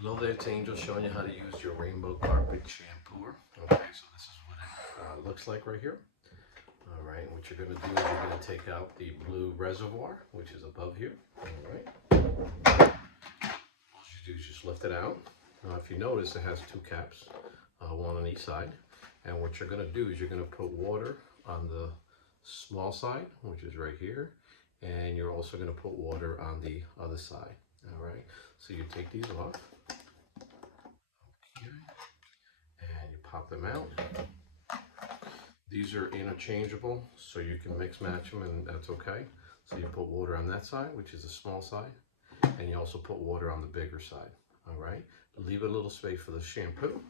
Hello there, it's Angel showing you how to use your rainbow carpet shampooer. Okay, so this is what it looks like right here. All right, what you're going to do is you're going to take out the blue reservoir, which is above here. All right. All you do is just lift it out. Now, if you notice, it has two caps, one on each side. And what you're going to do is you're going to put water on the small side, which is right here. And you're also going to put water on the other side. All right, so you take these off. And you pop them out. These are interchangeable, so you can mix match them, and that's okay. So you put water on that side, which is the small side, and you also put water on the bigger side. All right, leave a little space for the shampoo.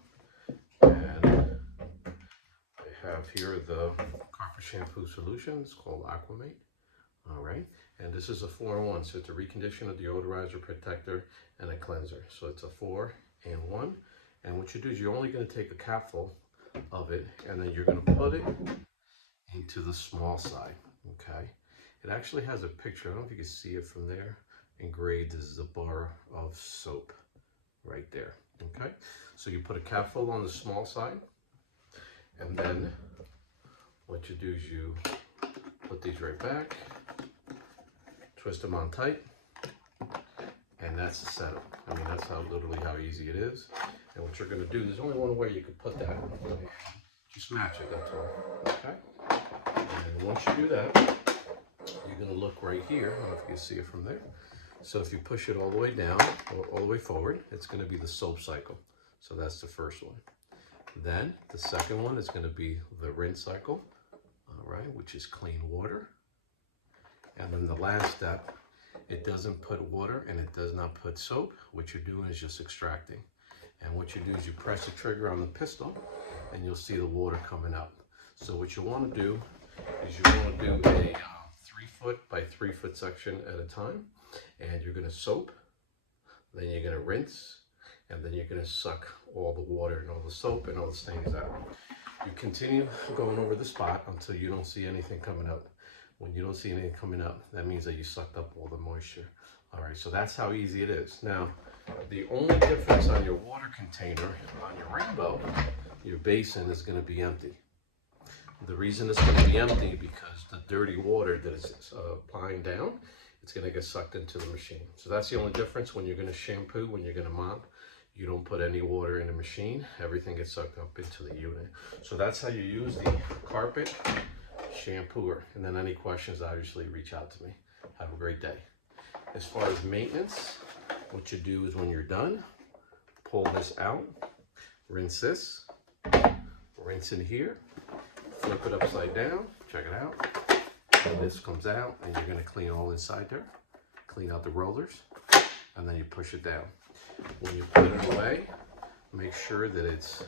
And I have here the Carpet Shampoo Solution. It's called Aquamate. All right, and this is a 4-in-1, so it's a reconditioner, deodorizer, protector, and a cleanser. So it's a 4-in-1. And what you do is you're only going to take a capful of it, and then you're going to put it into the small side. Okay, it actually has a picture. I don't know if you can see it from there. Engraved is a bar of soap right there. Okay, so you put a capful on the small side, and then what you do is you put these right back, twist them on tight, and that's the setup. I mean, that's literally how easy it is. And what you're going to do, there's only one way you could put that. Just match it, that's all. Okay? And once you do that, you're going to look right here. I don't know if you can see it from there. So if you push it all the way down, or all the way forward, it's going to be the soap cycle. So that's the first one. Then the second one is going to be the rinse cycle, all right, which is clean water. And then the last step, it doesn't put water and it does not put soap. What you're doing is just extracting. And what you do is you press the trigger on the pistol and you'll see the water coming up. So what you want to do is you want to do a 3-foot by 3-foot section at a time. And you're going to soap, then you're going to rinse, and then you're going to suck all the water and all the soap and all the stains out. You continue going over the spot until you don't see anything coming up. When you don't see anything coming up, that means that you sucked up all the moisture. All right, so that's how easy it is. Now, the only difference on your water container, on your rainbow, your basin is going to be empty. The reason it's going to be empty because the dirty water that is applying down, it's going to get sucked into the machine. So that's the only difference. When you're going to shampoo, when you're going to mop, you don't put any water in the machine. Everything gets sucked up into the unit. So that's how you use the carpet shampooer. And then any questions, obviously reach out to me. Have a great day. As far as maintenance, what you do is when you're done, pull this out, rinse this, rinse in here, flip it upside down, check it out. And this comes out, and you're going to clean all inside there, clean out the rollers, and then you push it down. When you put it away, make sure that it's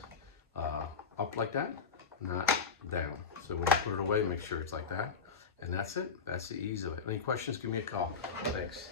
up like that, not down. So when you put it away, make sure it's like that. And that's it. That's the ease of it. Any questions, give me a call. Thanks.